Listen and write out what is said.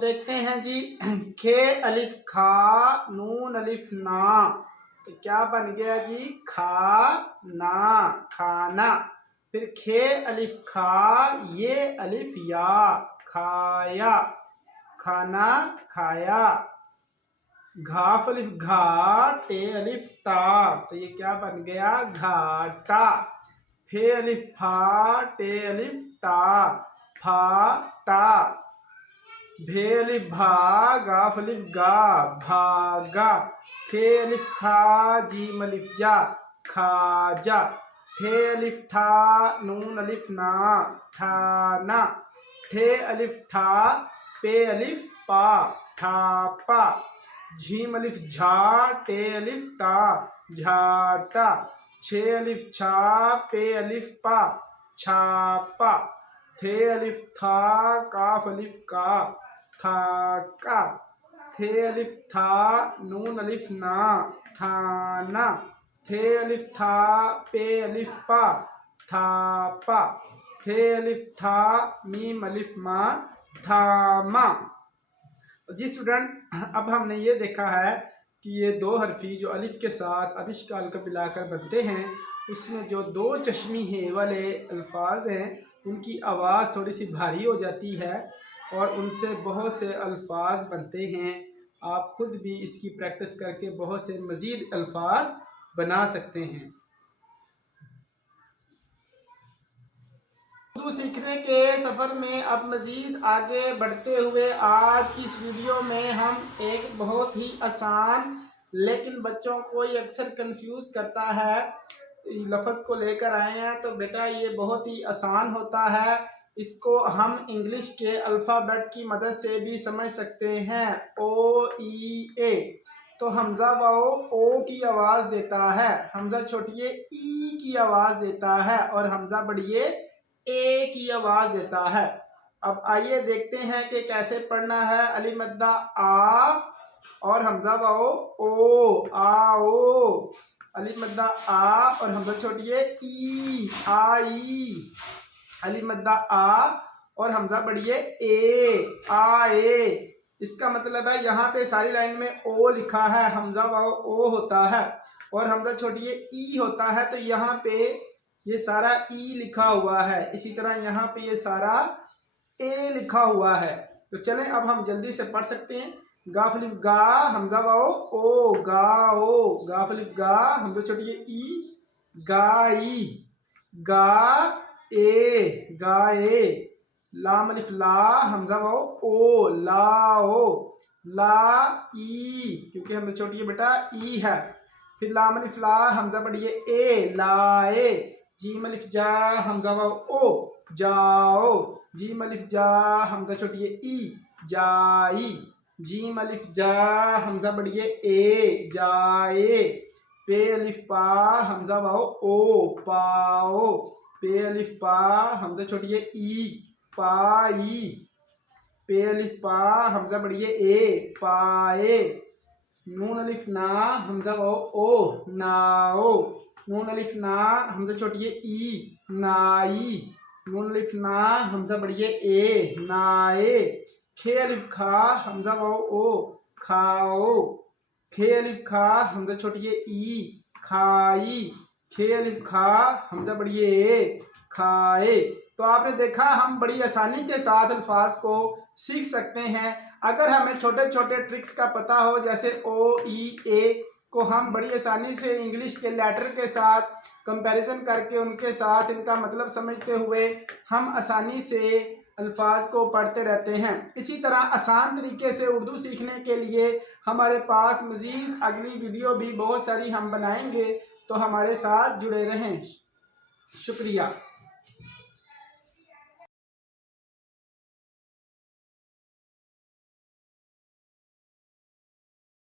देखते हैं जी। खे अलिफ खा नून अलिफ ना, तो क्या बन गया जी? खा ना, खाना। फिर खे अलिफ खा ये अलिफ या, खाया, खाना, खाया। घाफ अलिफ घा टे अलिफ ता, तो ये क्या बन गया? घाटा। फे अलिफ फा टे अलिफ ता, फाटा। भे अलिफ भा गाफ अलिफ गा, भागा। खे अलिफ खा जीम अलिफ जा, खाजा। ठे अलिफ ठा नून अलिफ ना, ठाना। ठे अलिफ ठा पे अलिफ पा, ठापा। झीम अलिफ झा टे अलिफ टा, झाटा। छे अलिफ छा पे अलिफ पा, छापा। थे अलिफ था काफ अलिफ का, थाका। थे अलिफ था नून अलिफ ना, थाना। थे अलिफ था पे अलिफ पा, थापा। थे अलिफ था मीम अलिफ मा, थामा। जी स्टूडेंट, अब हमने ये देखा है कि ये दो हरफी जो अलिफ के साथ अदिशकाल का मिलाकर बनते हैं, उसमें जो दो चश्मी है वाले अल्फाज हैं उनकी आवाज़ थोड़ी सी भारी हो जाती है और उनसे बहुत से अल्फाज बनते हैं। आप खुद भी इसकी प्रैक्टिस करके बहुत से मज़ीद अल्फाज बना सकते हैं। उर्दू सीखने के सफ़र में अब मज़ीद आगे बढ़ते हुए आज की इस वीडियो में हम एक बहुत ही आसान लेकिन बच्चों को ये अक्सर कंफ्यूज करता है लफ्ज़ को लेकर आए हैं। तो बेटा ये बहुत ही आसान होता है, इसको हम इंग्लिश के अल्फ़ाबेट की मदद से भी समझ सकते हैं। ओ ई ए, तो हमज़ा वाओ ओ की आवाज़ देता है, हमज़ा छोटिए ई की आवाज़ देता है और हमज़ा बड़िए ए की आवाज़ देता है। अब आइए देखते हैं कि कैसे पढ़ना है। अली मद्दा आ और हमज़ा वाओ ओ, आओ। अली मद्दा आ और हमज़ा छोटिए ई, आई। अली मद्दा आ और हमज़ा बढ़िए ए, आए। इसका मतलब है यहाँ पे सारी लाइन में ओ लिखा है, हमज़ा वाओ ओ होता है और हमज़ा छोटिए ई होता है, तो यहाँ पे ये सारा ई लिखा हुआ है। इसी तरह यहाँ पे ये सारा ए लिखा हुआ है। तो चलें अब हम जल्दी से पढ़ सकते हैं। गाफ अलिफ गा हमज़ा वाओ ओ, गाओ। गाफ अलिफ गा हमज़ा छोटिए ई, गाई। गा ए, गाए। लाम अलिफ ला हमज़ा वाओ ओ, लाओ। ला ई, क्योंकि हमज़ा छोटिए बेटा ई है। फिर लाम अलिफ ला हमज़ा बढ़िए ए, लाए। जीम अलिफ जा हमज़ा वाओ ओ, जाओ। जीम अलिफ जा हमज़ा छोटिए ई, जाई। जीम अलिफ जा हमज़ा बढ़िए ए, जाए। पे अलिफ पा हमज़ा वाओ ओ, पाओ। पे अलिफ पा हमज़ा छोटिए ई, पाई। पे अलिफ पा हमज़ा बढ़िए ए, पाए। नून अलिफ ना हमज़ा वाओ ओ, नाओ। नून अलिफ ना हमज़ा छोटिए ई, नाई। नून अलिफ ना हमज़ा बढ़िए ए, नाए। खे अलिफ खा हमज़ा वाओ ओ, खाओ। खे अलिफ खा हमज़ा छोटिए ई, खाई। खे अलिफ खा हमज़ा बढ़िए ए, खाए। तो आपने देखा हम बड़ी आसानी के साथ अल्फाज को सीख सकते हैं अगर हमें छोटे छोटे ट्रिक्स का पता हो। जैसे ओ ई ए को हम बड़ी आसानी से इंग्लिश के लेटर के साथ कंपैरिजन करके उनके साथ इनका मतलब समझते हुए हम आसानी से अल्फाज को पढ़ते रहते हैं। इसी तरह आसान तरीके से उर्दू सीखने के लिए हमारे पास मज़ीद अगली वीडियो भी बहुत सारी हम बनाएंगे, तो हमारे साथ जुड़े रहें। शुक्रिया।